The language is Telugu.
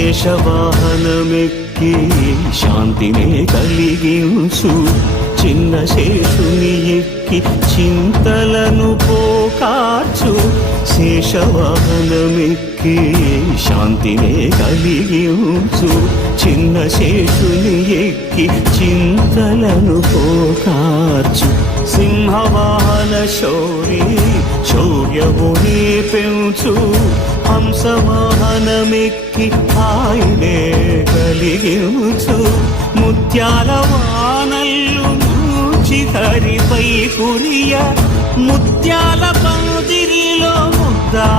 శేషవాహనమెక్కి శాంతినే కలిగించు చిన్న శేషుని ఎక్కి చింతలను పోకార్చు శేషవాహనమెక్కి శాంతినే కలిగించు చిన్న శేషుని ఎక్కి చింతలను పోకార్చు సింహవాహన శౌర్యముని పెంచు హంసవాహనమెక్కి ఆయనే కలిగించు ముత్యాల వానల్లు మూచి హరిపై కురియ ముత్యాల పందిరిలో ముద్దా